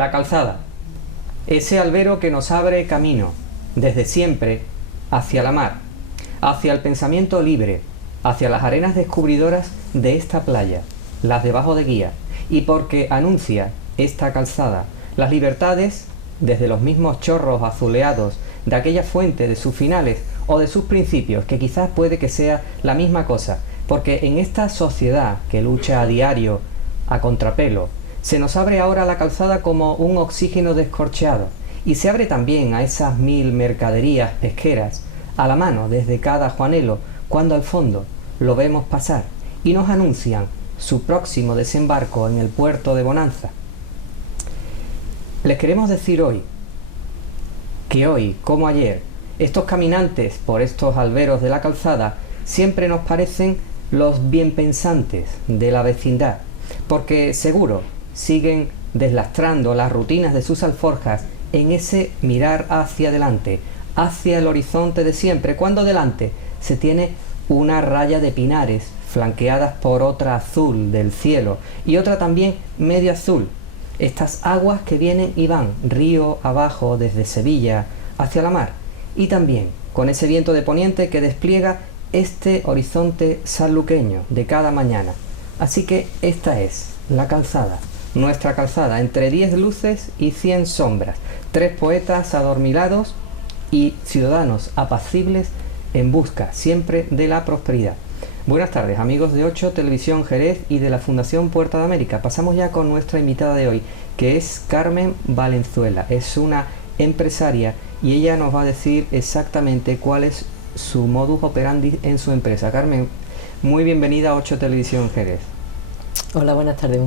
La calzada, ese albero que nos abre camino, desde siempre, hacia la mar, hacia el pensamiento libre, hacia las arenas descubridoras de esta playa, las debajo de guía, y porque anuncia esta calzada las libertades desde los mismos chorros azuleados de aquella fuente de sus finales o de sus principios, que quizás puede que sea la misma cosa, porque en esta sociedad que lucha a diario a contrapelo, se nos abre ahora la calzada como un oxígeno descorcheado, y se abre también a esas 1000 mercaderías pesqueras a la mano desde cada Juanelo, cuando al fondo lo vemos pasar y nos anuncian su próximo desembarco en el puerto de Bonanza. Les queremos decir hoy que hoy, como ayer, estos caminantes por estos alberos de la calzada siempre nos parecen los bienpensantes de la vecindad, porque seguro siguen deslastrando las rutinas de sus alforjas en ese mirar hacia adelante, hacia el horizonte de siempre, cuando delante se tiene una raya de pinares flanqueadas por otra azul del cielo y otra también medio azul. Estas aguas que vienen y van río abajo desde Sevilla hacia la mar, y también con ese viento de poniente que despliega este horizonte sanluqueño de cada mañana. Así que esta es la calzada, nuestra calzada, entre 10 luces y 100 sombras, 3 poetas adormilados y ciudadanos apacibles en busca siempre de la prosperidad. Buenas tardes, amigos de 8 Televisión Jerez y de la Fundación Puerta de América. Pasamos ya con nuestra invitada de hoy, que es Carmen Valenzuela. Es una empresaria y ella nos va a decir exactamente cuál es su modus operandi en su empresa. Carmen, muy bienvenida a 8 Televisión Jerez. Hola, buenas tardes.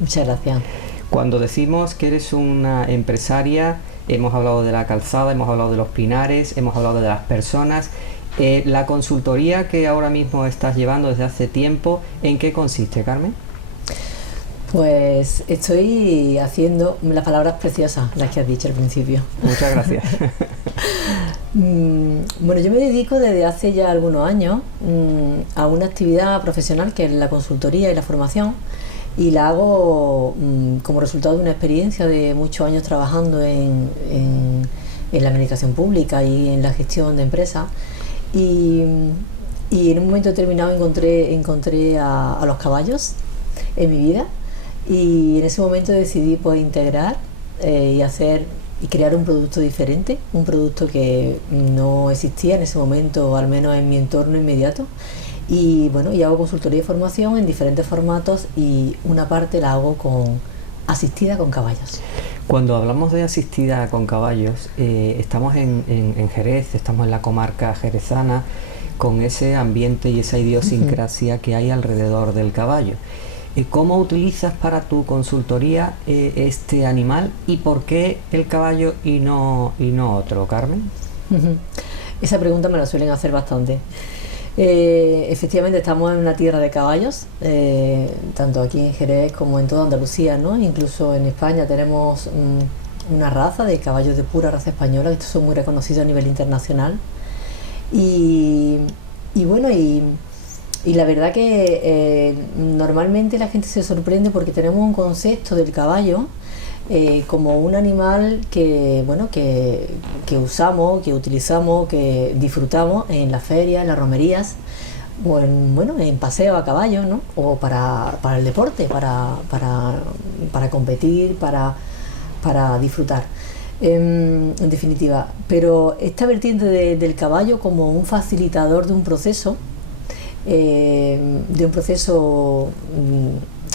Muchas gracias. Cuando decimos que eres una empresaria, hemos hablado de la calzada, hemos hablado de los pinares, hemos hablado de las personas. La consultoría que ahora mismo estás llevando desde hace tiempo, ¿en qué consiste, Carmen? Pues estoy haciendo las palabras preciosas, las que has dicho al principio. Muchas gracias. Bueno, yo me dedico desde hace ya algunos años a una actividad profesional que es la consultoría y la formación, y la hago como resultado de una experiencia de muchos años trabajando en la administración pública y en la gestión de empresas. Y en un momento determinado encontré a los caballos en mi vida, y en ese momento decidí pues integrar y crear un producto diferente, un producto que no existía en ese momento, al menos en mi entorno inmediato. Y bueno, y hago consultoría y formación en diferentes formatos, y una parte la hago asistida con caballos. Cuando hablamos de asistida con caballos, estamos en Jerez, estamos en la comarca jerezana, con ese ambiente y esa idiosincrasia que hay alrededor del caballo. ¿Cómo utilizas para tu consultoría este animal, y por qué el caballo y no otro, Carmen? Esa pregunta me la suelen hacer bastante. Efectivamente estamos en una tierra de caballos, tanto aquí en Jerez como en toda Andalucía, ¿no? Incluso en España tenemos una raza de caballos de pura raza española, que estos son muy reconocidos a nivel internacional. Y bueno, y la verdad que normalmente la gente se sorprende porque tenemos un concepto del caballo como un animal que usamos, que utilizamos, que disfrutamos en las ferias, en las romerías, o en paseo a caballo, ¿no? O para el deporte, para competir, para disfrutar, en definitiva. Pero esta vertiente del caballo como un facilitador de un proceso,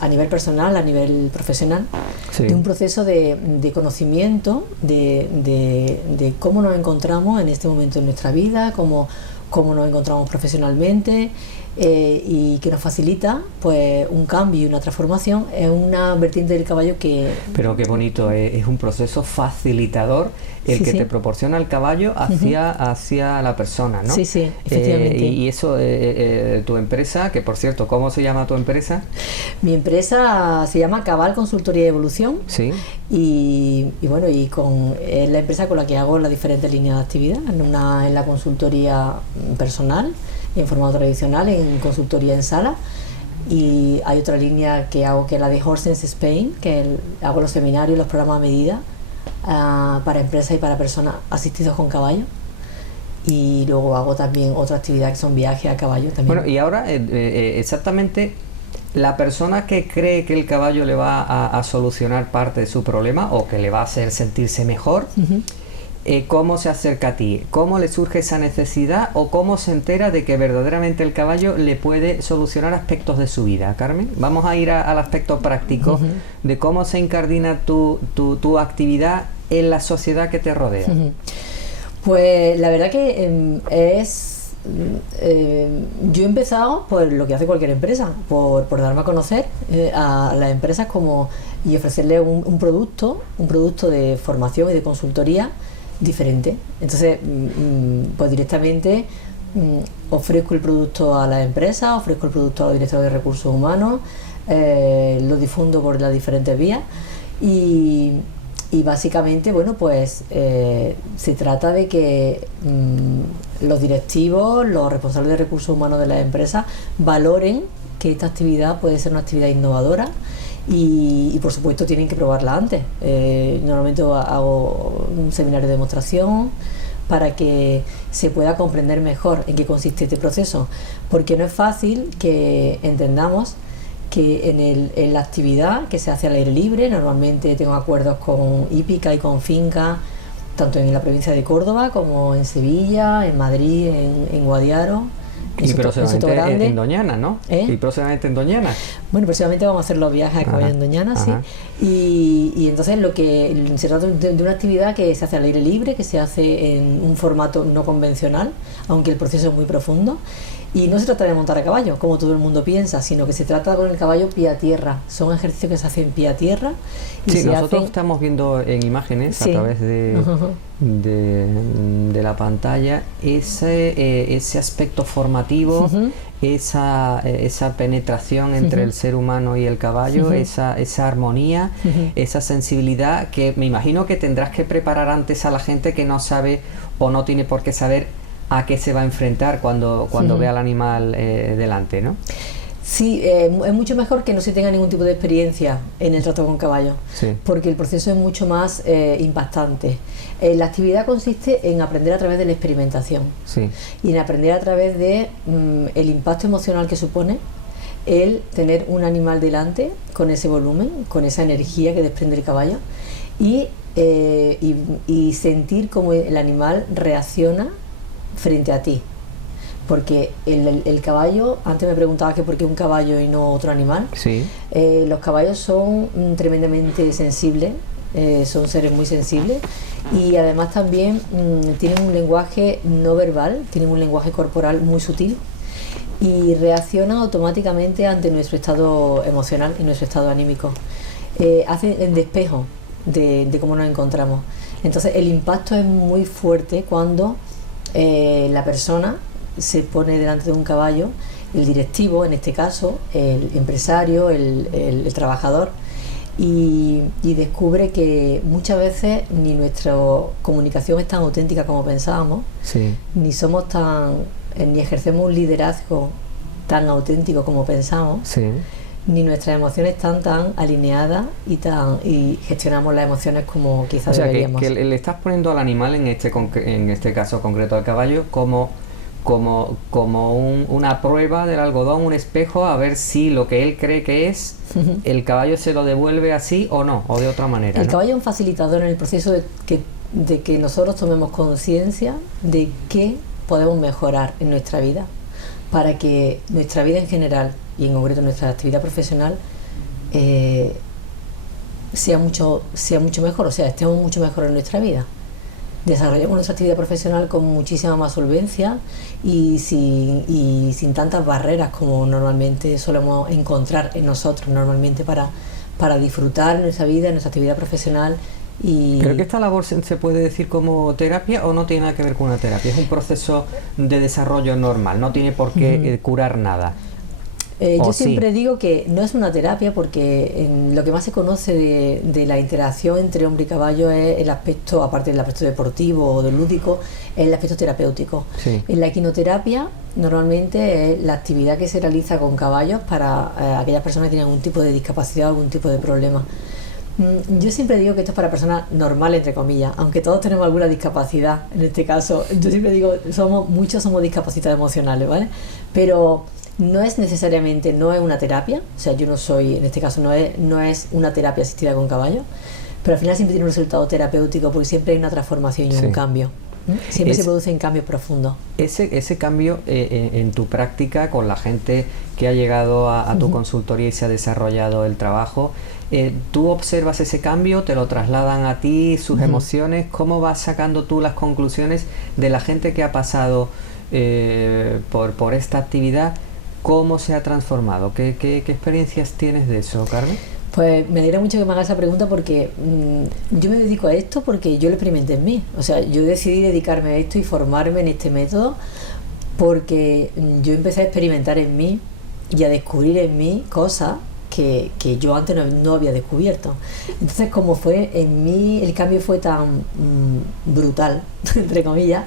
a nivel personal, a nivel profesional, sí, de un proceso de conocimiento de cómo nos encontramos en este momento de nuestra vida, cómo nos encontramos profesionalmente, y que nos facilita pues un cambio y una transformación en una vertiente del caballo que... Pero qué bonito, es un proceso facilitador el que te proporciona el caballo hacia la persona, ¿no? Sí, efectivamente. Y eso, tu empresa, que por cierto, ¿cómo se llama tu empresa? Mi empresa se llama Cabal Consultoría de Evolución. Sí. Y bueno, es la empresa con la que hago las diferentes líneas de actividad, en la consultoría personal, en formato tradicional, en consultoría en sala, y hay otra línea que hago, que es la de Horse Sense Spain, que hago los seminarios, los programas a medida para empresas y para personas asistidos con caballo. Y luego hago también otra actividad que son viajes a caballo también. Bueno, y ahora exactamente la persona que cree que el caballo le va a solucionar parte de su problema o que le va a hacer sentirse mejor, ¿cómo se acerca a ti? ¿Cómo le surge esa necesidad o cómo se entera de que verdaderamente el caballo le puede solucionar aspectos de su vida? Carmen, vamos a ir al aspecto práctico de cómo se incardina tu actividad en la sociedad que te rodea. Pues la verdad que yo he empezado por lo que hace cualquier empresa, por darme a conocer a las empresas y ofrecerles un producto de formación y de consultoría diferente. Entonces, pues directamente ofrezco el producto a las empresas, ofrezco el producto a los directores de recursos humanos, lo difundo por las diferentes vías y básicamente, bueno, pues se trata de que los directivos, los responsables de recursos humanos de las empresas valoren que esta actividad puede ser una actividad innovadora y por supuesto tienen que probarla antes. Normalmente hago un seminario de demostración para que se pueda comprender mejor en qué consiste este proceso, porque no es fácil que entendamos que en la actividad que se hace al aire libre, normalmente tengo acuerdos con Hípica y con Finca, tanto en la provincia de Córdoba como en Sevilla, en Madrid, en Guadiaro. Y próximamente en Doñana, ¿no? Y próximamente en Doñana. Bueno, próximamente vamos a hacer los viajes a caballo en Doñana, sí. Y entonces se trata de una actividad que se hace al aire libre, que se hace en un formato no convencional, aunque el proceso es muy profundo. Y no se trata de montar a caballo, como todo el mundo piensa, sino que se trata con el caballo pie a tierra. Son ejercicios que se hacen pie a tierra. Sí, nosotros estamos viendo en imágenes a través de la pantalla ese aspecto formativo, esa penetración entre el ser humano y el caballo, esa armonía, esa sensibilidad que me imagino que tendrás que preparar antes a la gente que no sabe o no tiene por qué saber a qué se va a enfrentar cuando ve al animal delante, ¿no? Sí, es mucho mejor que no se tenga ningún tipo de experiencia en el trato con caballo, porque el proceso es mucho más impactante. La actividad consiste en aprender a través de la experimentación y en aprender a través de el impacto emocional que supone el tener un animal delante con ese volumen, con esa energía que desprende el caballo y sentir cómo el animal reacciona frente a ti, porque el caballo, antes me preguntabas que por qué un caballo y no otro animal. Los caballos son tremendamente sensibles, son seres muy sensibles y además también tienen un lenguaje no verbal, tienen un lenguaje corporal muy sutil y reaccionan automáticamente ante nuestro estado emocional y nuestro estado anímico. Hacen el despejo de cómo nos encontramos. Entonces el impacto es muy fuerte cuando la persona se pone delante de un caballo, el directivo en este caso, el empresario, el trabajador, y descubre que muchas veces ni nuestra comunicación es tan auténtica como pensábamos, ni somos ni ejercemos un liderazgo tan auténtico como pensamos, ni nuestras emociones están tan alineadas y gestionamos las emociones como quizás deberíamos. Que le estás poniendo al animal, en este caso concreto al caballo, como una prueba del algodón, un espejo, a ver si lo que él cree que es, el caballo se lo devuelve así o no, o de otra manera. El caballo es un facilitador en el proceso de que nosotros tomemos conciencia de qué podemos mejorar en nuestra vida, para que nuestra vida en general y en concreto nuestra actividad profesional sea mucho mejor, o sea, estemos mucho mejor en nuestra vida. Desarrollemos nuestra actividad profesional con muchísima más solvencia y sin tantas barreras como normalmente solemos encontrar en nosotros normalmente para disfrutar nuestra vida, nuestra actividad profesional. ¿Creo que esta labor se puede decir como terapia o no tiene nada que ver con una terapia? Es un proceso de desarrollo normal, no tiene por qué curar nada. Yo sí? siempre digo que no es una terapia porque lo que más se conoce de la interacción entre hombre y caballo es el aspecto, aparte del aspecto deportivo o del lúdico, es el aspecto terapéutico. Sí. En la equinoterapia normalmente es la actividad que se realiza con caballos para aquellas personas que tienen algún tipo de discapacidad o algún tipo de problema. Yo siempre digo que esto es para personas normales, entre comillas, aunque todos tenemos alguna discapacidad. En este caso, yo siempre digo, muchos somos discapacitados emocionales, ¿vale? Pero no es necesariamente, no es una terapia, o sea, yo no soy, en este caso no es una terapia asistida con caballo, pero al final siempre tiene un resultado terapéutico porque siempre hay una transformación y un cambio. Siempre se producen cambios profundos. Ese cambio en tu práctica con la gente que ha llegado a tu consultoría y se ha desarrollado el trabajo, ¿tú observas ese cambio? ¿Te lo trasladan a ti, sus emociones? ¿Cómo vas sacando tú las conclusiones de la gente que ha pasado por esta actividad? ¿Cómo se ha transformado? ¿Qué experiencias tienes de eso, Carmen? Pues me alegra mucho que me hagas esa pregunta porque yo me dedico a esto porque yo lo experimenté en mí. O sea, yo decidí dedicarme a esto y formarme en este método porque yo empecé a experimentar en mí y a descubrir en mí cosas que yo antes no había descubierto. Entonces, como fue en mí, el cambio fue tan brutal, entre comillas,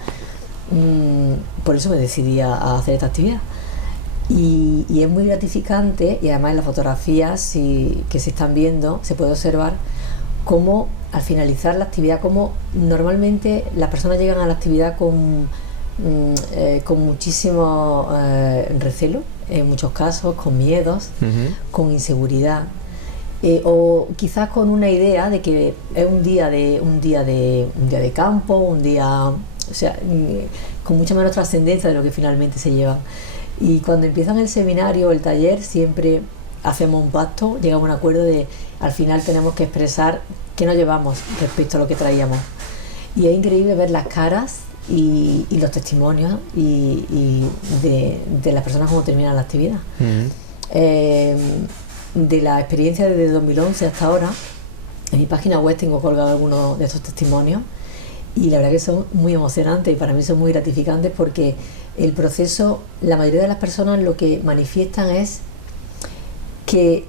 por eso me decidí a hacer esta actividad. Y es muy gratificante, y además en las fotografías que se están viendo se puede observar cómo al finalizar la actividad, cómo normalmente las personas llegan a la actividad con muchísimo recelo, en muchos casos, con miedos, con inseguridad, o quizás con una idea de que es un día de campo, un día, o sea, con mucha menos trascendencia de lo que finalmente se lleva. Y cuando empiezan el seminario o el taller siempre hacemos un pacto, llegamos a un acuerdo de al final tenemos que expresar qué nos llevamos respecto a lo que traíamos. Y es increíble ver las caras y los testimonios y de las personas cómo terminan la actividad. De la experiencia desde 2011 hasta ahora, en mi página web tengo colgado algunos de estos testimonios y la verdad que son muy emocionantes y para mí son muy gratificantes porque el proceso, la mayoría de las personas lo que manifiestan es que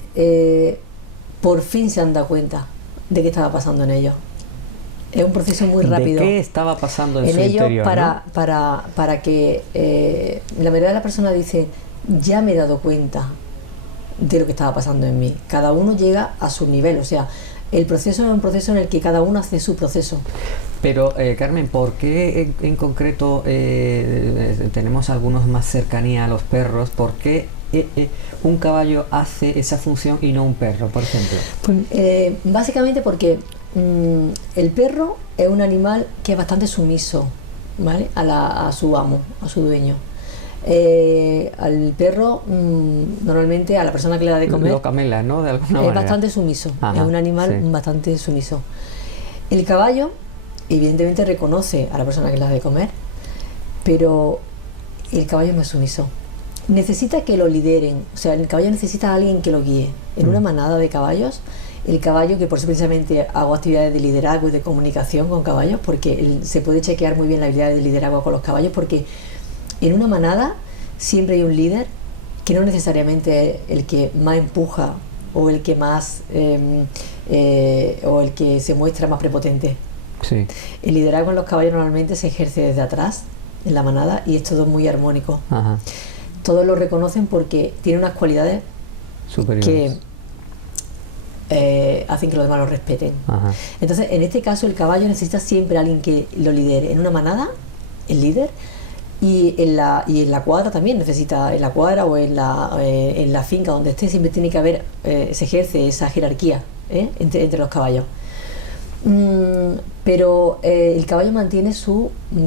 por fin se han dado cuenta de qué estaba pasando en ellos. Es un proceso muy rápido. ¿De qué estaba pasando en su ellos interior? para que la mayoría de las personas dice, ya me he dado cuenta de lo que estaba pasando en mí. Cada uno llega a su nivel, o sea, el proceso es un proceso en el que cada uno hace su proceso. Pero, Carmen, ¿por qué en concreto tenemos algunos más cercanía a los perros? ¿Por qué un caballo hace esa función y no un perro, por ejemplo? Pues, básicamente porque el perro es un animal que es bastante sumiso, ¿vale? A su amo, a su dueño. Al perro, normalmente a la persona que le da de comer, lo camela, ¿no? De alguna manera. Es bastante sumiso. Ajá, es un animal bastante sumiso. El caballo evidentemente reconoce a la persona que le da de comer, pero el caballo no es sumiso. Necesita que lo lideren, o sea, el caballo necesita a alguien que lo guíe. En una manada de caballos, el caballo, que por eso precisamente hago actividades de liderazgo y de comunicación con caballos, porque se puede chequear muy bien la habilidad de liderazgo con los caballos, porque en una manada siempre hay un líder que no necesariamente es el que más empuja o el que más o el que se muestra más prepotente. Sí. El liderazgo en los caballos normalmente se ejerce desde atrás, en la manada, y es todo muy armónico. Ajá. Todos lo reconocen porque tiene unas cualidades superiores que hacen que los demás lo respeten. Ajá. Entonces, en este caso, el caballo necesita siempre a alguien que lo lidere. En una manada, el líder, y en la cuadra también necesita, en la cuadra o en la finca donde esté, siempre tiene que haber, se ejerce esa jerarquía entre los caballos. Pero el caballo mantiene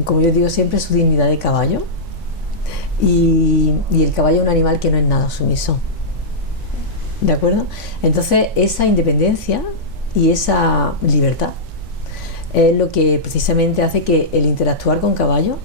como yo digo siempre, su dignidad de caballo, y el caballo es un animal que no es nada sumiso, ¿de acuerdo? Entonces esa independencia y esa libertad es lo que precisamente hace que el interactuar con caballos,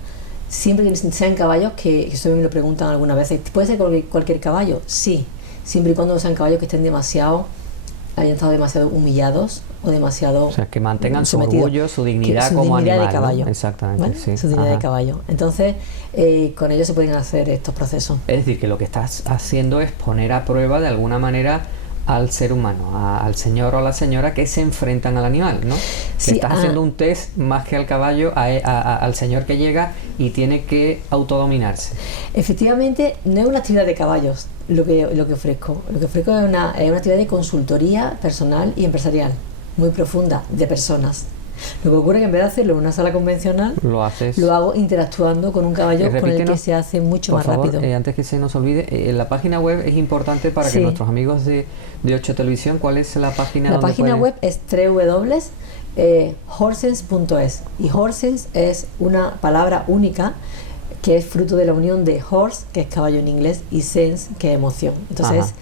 siempre que sean caballos que eso me lo preguntan algunas veces, ¿puede ser cualquier caballo? Sí, siempre y cuando sean caballos que hayan estado demasiado humillados o demasiado O sea, que mantengan su sometido. orgullo, su dignidad Su como dignidad animal, de caballo, ¿no? Exactamente, ¿vale? sí. Su dignidad de Ajá. caballo. Entonces, con ellos se pueden hacer estos procesos. Es decir, que lo que estás haciendo es poner a prueba de alguna manera al ser humano, al señor o a la señora que se enfrentan al animal, ¿no? Sí, que estás haciendo un test más que al caballo, al señor que llega y tiene que autodominarse. Efectivamente, no es una actividad de caballos lo que ofrezco. Lo que ofrezco es una actividad de consultoría personal y empresarial, muy profunda, de personas. Lo que ocurre es que en vez de hacerlo en una sala convencional, Lo haces. lo hago interactuando con un caballo con el que Repítenos, se hace mucho por más favor, rápido. antes que se nos olvide, la página web es importante para que Sí. nuestros amigos de 8 Televisión, ¿cuál es la página? La donde página pueden- web es www.horsense.es y horsense es una palabra única que es fruto de la unión de horse, que es caballo en inglés, y sense, que es emoción. Entonces, Ajá.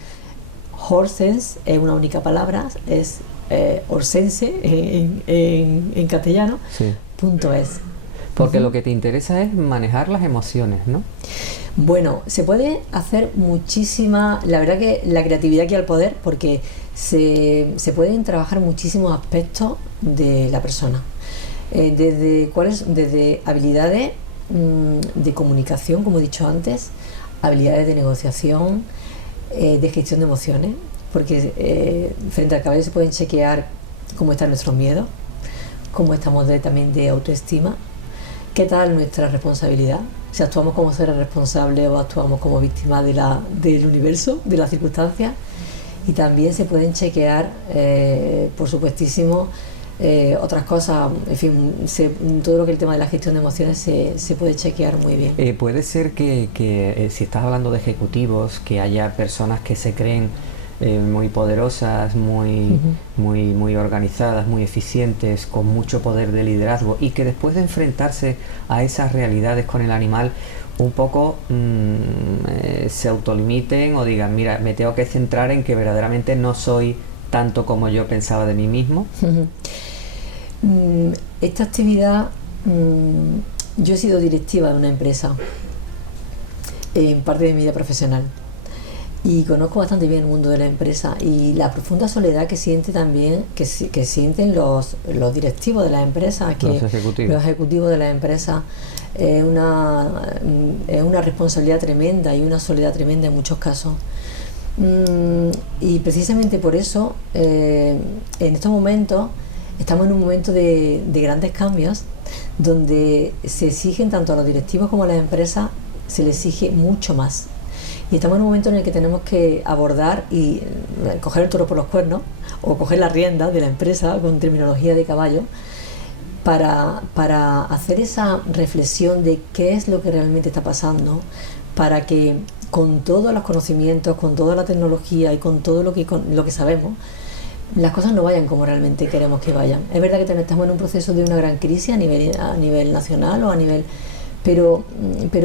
horsense es una única palabra, es orsense en castellano, Sí. .es. Porque lo que te interesa es manejar las emociones, ¿no? Bueno, se puede hacer muchísima, la verdad que la creatividad aquí al poder, porque se pueden trabajar muchísimos aspectos de la persona. Desde habilidades de comunicación, como he dicho antes, habilidades de negociación, de gestión de emociones, porque frente al caballo se pueden chequear cómo están nuestros miedos, cómo estamos también de autoestima, qué tal nuestra responsabilidad, si actuamos como seres responsables o actuamos como víctimas del universo, de las circunstancias. Y también se pueden chequear, por supuestísimo, otras cosas, en fin, todo lo que es el tema de la gestión de emociones se puede chequear muy bien. Puede ser que si estás hablando de ejecutivos, que haya personas que se creen muy poderosas, muy organizadas, muy eficientes, con mucho poder de liderazgo, y que después de enfrentarse a esas realidades con el animal, un poco se autolimiten o digan, mira, me tengo que centrar en que verdaderamente no soy tanto como yo pensaba de mí mismo. Esta actividad, yo he sido directiva de una empresa en parte de mi vida profesional y conozco bastante bien el mundo de la empresa y la profunda soledad que siente también que sienten los directivos de la empresa, Los ejecutivos de la empresa. Es una responsabilidad tremenda y una soledad tremenda en muchos casos. Y precisamente por eso en estos momentos estamos en un momento de grandes cambios donde se exigen tanto a los directivos como a las empresas, se les exige mucho más. Y estamos en un momento en el que tenemos que abordar y coger el toro por los cuernos o coger las riendas de la empresa con terminología de caballo para hacer esa reflexión de qué es lo que realmente está pasando, para que con todos los conocimientos, con toda la tecnología y con todo lo que sabemos, las cosas no vayan como realmente queremos que vayan. Es verdad que también estamos en un proceso de una gran crisis a nivel nacional o a nivel... Pero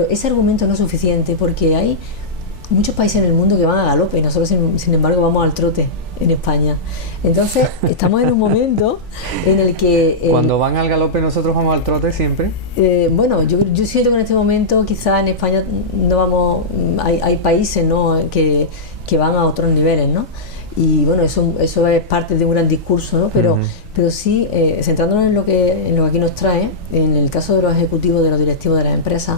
ese argumento no es suficiente porque hay muchos países en el mundo que van a galope y nosotros sin embargo vamos al trote en España. Entonces estamos en un momento en el que... Cuando van al galope nosotros vamos al trote siempre. Bueno, yo siento que en este momento quizás en España no vamos... Hay países, ¿no?, que van a otros niveles, ¿no? Y bueno, eso es parte de un gran discurso, ¿no? Pero sí, centrándonos en lo que aquí nos trae, en el caso de los ejecutivos, de los directivos de las empresas,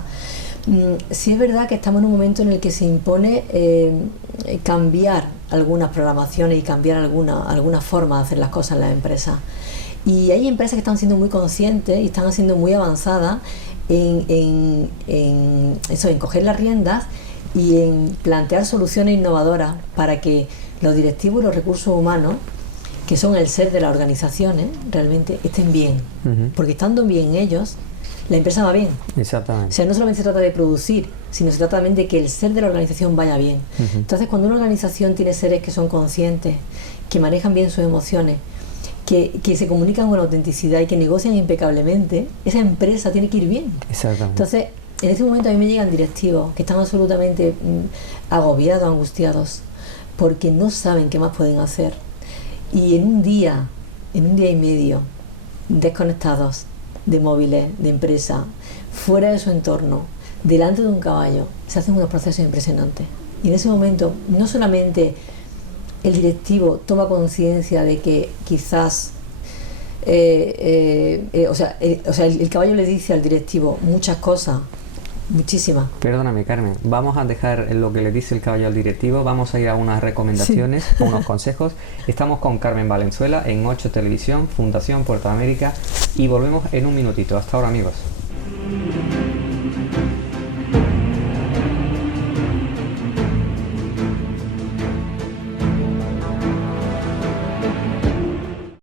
sí es verdad que estamos en un momento en el que se impone cambiar algunas programaciones y cambiar alguna forma de hacer las cosas en las empresas. Y hay empresas que están siendo muy conscientes y están siendo muy avanzadas en coger las riendas y en plantear soluciones innovadoras para que los directivos y los recursos humanos, que son el ser de las organizaciones, realmente estén bien. Porque estando bien ellos, la empresa va bien. Exactamente. O sea, no solamente se trata de producir, sino se trata también de que el ser de la organización vaya bien. Entonces, cuando una organización tiene seres que son conscientes, que manejan bien sus emociones, que se comunican con autenticidad y que negocian impecablemente, esa empresa tiene que ir bien. Exactamente. Entonces, en este momento a mí me llegan directivos que están absolutamente agobiados, angustiados, porque no saben qué más pueden hacer. Y en un día y medio, desconectados de móviles, de empresa, fuera de su entorno, delante de un caballo, se hacen unos procesos impresionantes. Y en ese momento, no solamente el directivo toma conciencia de que quizás el caballo le dice al directivo muchas cosas, muchísimas. Perdóname, Carmen, vamos a dejar lo que le dice el caballo al directivo, vamos a ir a unas recomendaciones, Sí. a unos consejos. Estamos con Carmen Valenzuela en 8 Televisión, Fundación Puerto América, y volvemos en un minutito. Hasta ahora, amigos.